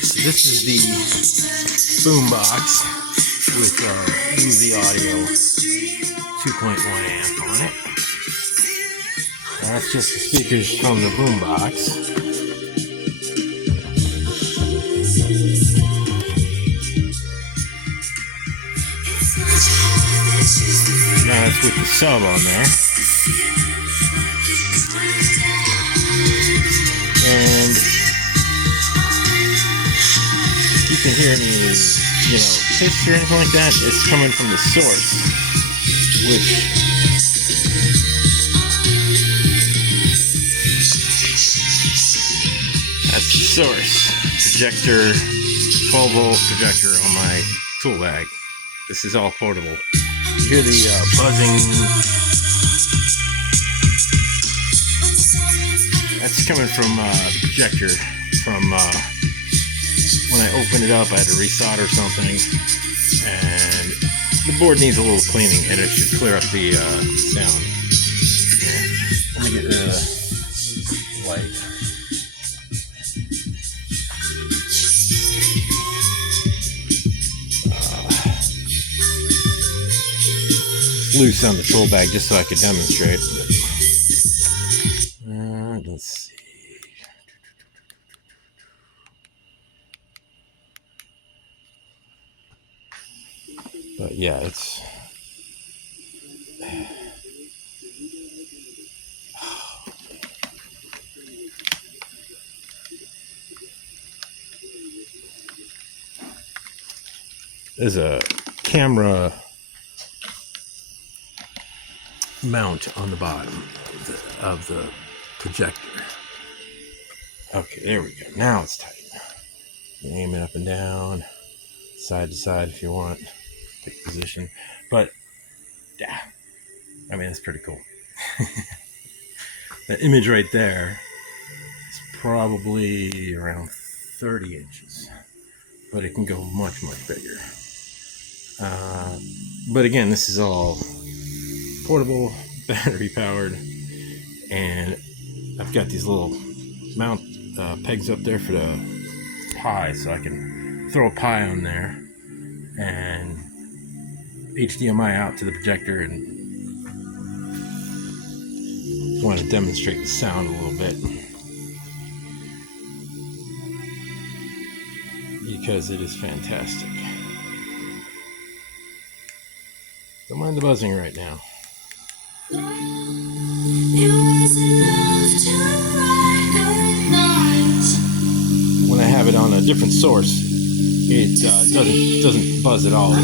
This is the boombox with Whuzi audio 2.1 amp on it. That's just the speakers from the boombox. Now it's with the sub on there. And you can hear any, hiss or anything like that. It's coming from the source, which that's the source. Projector, 12-volt projector on my tool bag. This is all portable. You hear the buzzing. That's coming from the projector from when I opened it up. I had to resolder something, and the board needs a little cleaning, and it should clear up the sound. Yeah. Let me get rid of the light. Loose on the tool bag just so I could demonstrate. Let's see. But yeah, it's there's a camera mount on the bottom of the projector. Okay, there we go. Now it's tight. You aim it up and down, side to side if you want. Pick position. But yeah, I mean, it's pretty cool. The image right there is probably around 30 inches, but it can go much, much bigger. But again, this is all portable, battery powered, and I've got these little mount pegs up there for the Pi, so I can throw a Pi on there and HDMI out to the projector, and want to demonstrate the sound a little bit because it is fantastic. Don't mind the buzzing right now. When I have it on a different source, it doesn't buzz at all.